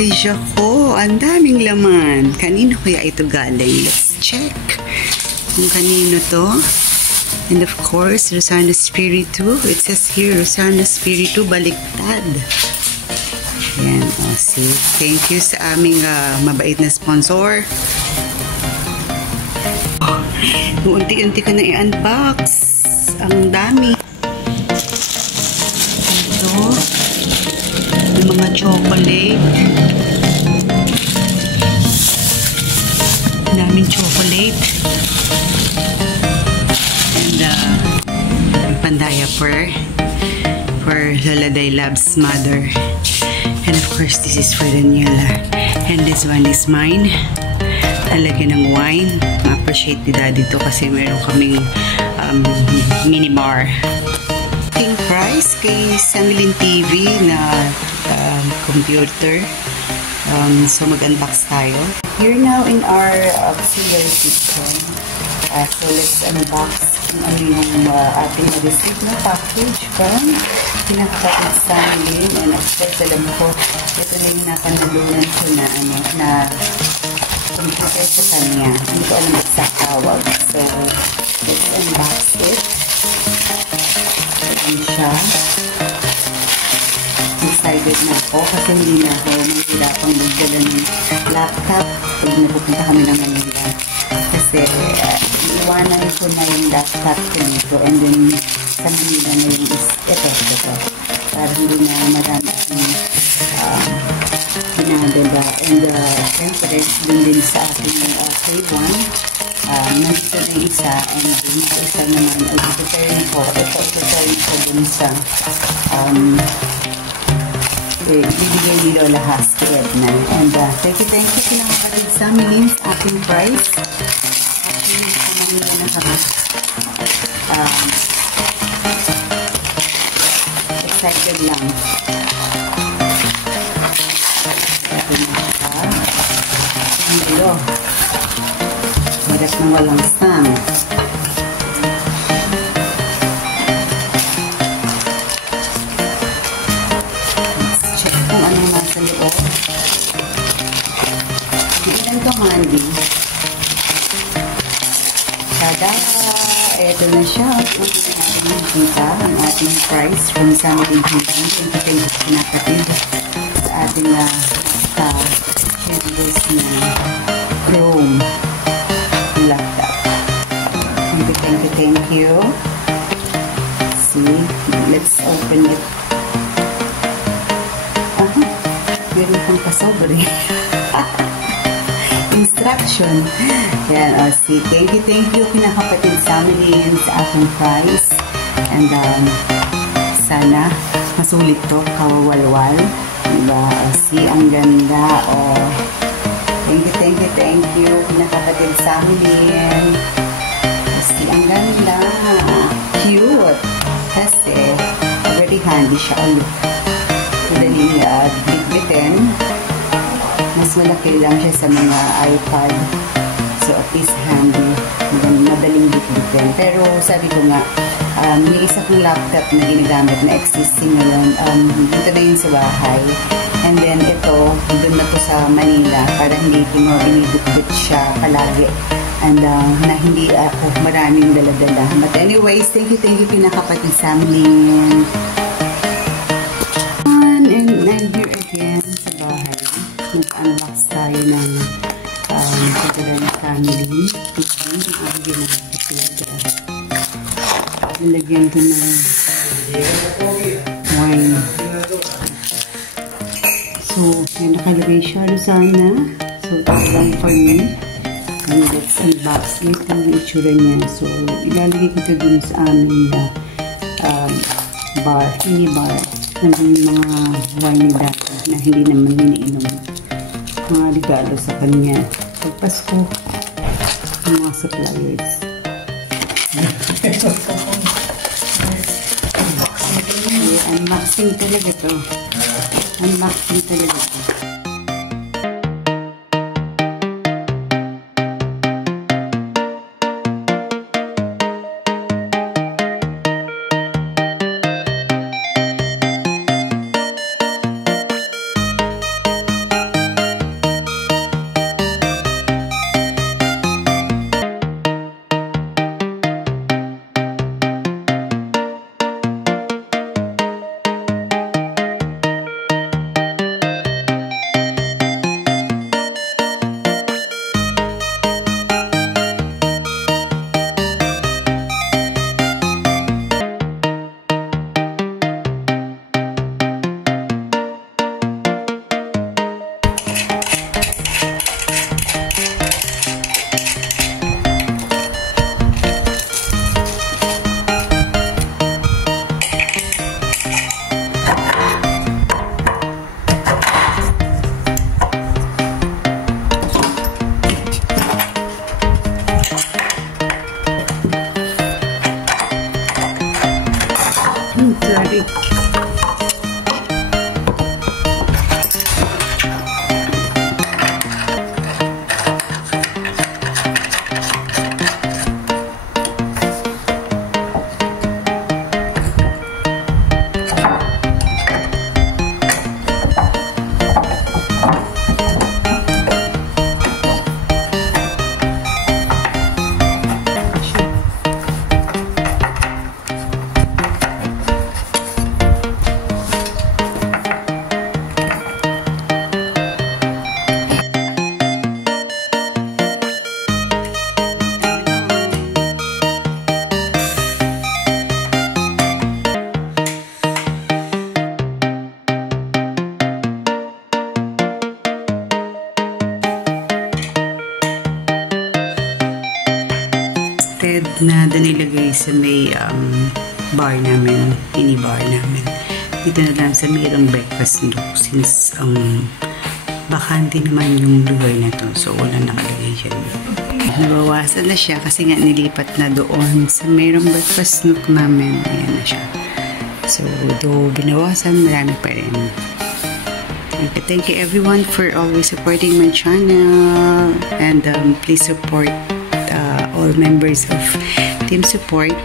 package ako. Ang daming laman. Kanino kaya ito galing? Let's check. Kung kanino to. And of course, Rosana Spiritu. It says here, Rosana Spiritu, baliktad. Yan, o see. Thank you sa aming mabait na sponsor. Unti-unti ko na i-unbox. Ang dami. Ito. Yung mga chocolate. Daming chocolate. And pan-diaper for Lola Day Love's mother. And of course, this is for Daniela. And this one is mine. Talagyan ng wine. Ma-appreciate ni Daddy to kasi meron kaming mini bar. King price kay Sanglin TV na computer. So mag-unbox tayo. Here now in our auxiliary kitchen. So let's unbox kung ano yung ating na-receive na package from pinakapatid sa Sanglin. And of course, alam ko, ito na yung napanalunan ko na computer sa kanya. Hindi ko alam exact tawag. So, let's unbox it. Ayan siya. Excited na ako kasi hindi na ako mahirapang magdala ng laptop pag napupunta kami ng Manila. Kasi, iwanan ko na yung laptop ko nito and then sa Manila na yung ito. Para hindi na marami pinadala. And siyempre, din sa ating K1 nandito na isa and dito isa naman ay preparing ko dun sa bibigyan ni Lola Husky Edna. And thank you pinakapatid sa amin sa ating price. Actually, sa Manila na kami. Excited lang. Hello. Hirap ng walang stand. Let's check kung anong nasa loob. Ilan ito handy. Tada! Ito na siya. Kung hindi natin nakita ang ating price from Sanglin TV. Thank you pinakapatid sa ating this na Chrome laptop. Thank you. See, let's open it. Meron pang kasobre. Instruction. Yan, see, thank you kinakapatid sa amin sa aking price. And sana masulit to, kawawalwal. Diba? See, ang ganda. Thank you. Pinakapatid sa amin. See, ang ganda. Cute. Kasi, very handy siya. Look. Madaling bitbitin. Mas malaki lang siya sa mga iPad. So, at least handy. Madaling bitbitin. Pero, sabi ko nga, may isa kong laptop na ginagamit na existing ngayon. Dito na yun sa bahay. And then ito, doon na po sa Manila para hindi ito binibit siya palagi. And na hindi ako maraming dala-dala. But anyways, thank you pinakapatid sa amin. And I'm here again sa bahay. Mag-unbox tayo ng pagdala ng family. Ang ginagawa. Nilagyan ko ng wine. So, yung nakalagay siya, Rosana. So, ito lang for me. And let's unbox it. Ang itsura niya. So, ilalagay ko ito dun sa aming bar, mini bar. Nandun yung mga wine ni dati na hindi naman iniinom. Mga regalo sa kanya. Pag Pasko, yung mga suppliers. Unboxing talaga to. Unboxing talaga to. na doon ilagay sa may bar namin, mini bar namin. Dito na lang sa mayroong breakfast nook since bakante naman yung lugar na to. So, wala nakalagay dyan. Nabawasan na siya kasi nga nilipat na doon sa mayroong breakfast nook namin. Ayan na siya. So, do binawasan, marami pa rin. Okay, thank you everyone for always supporting my channel. And please support all members of Team Support.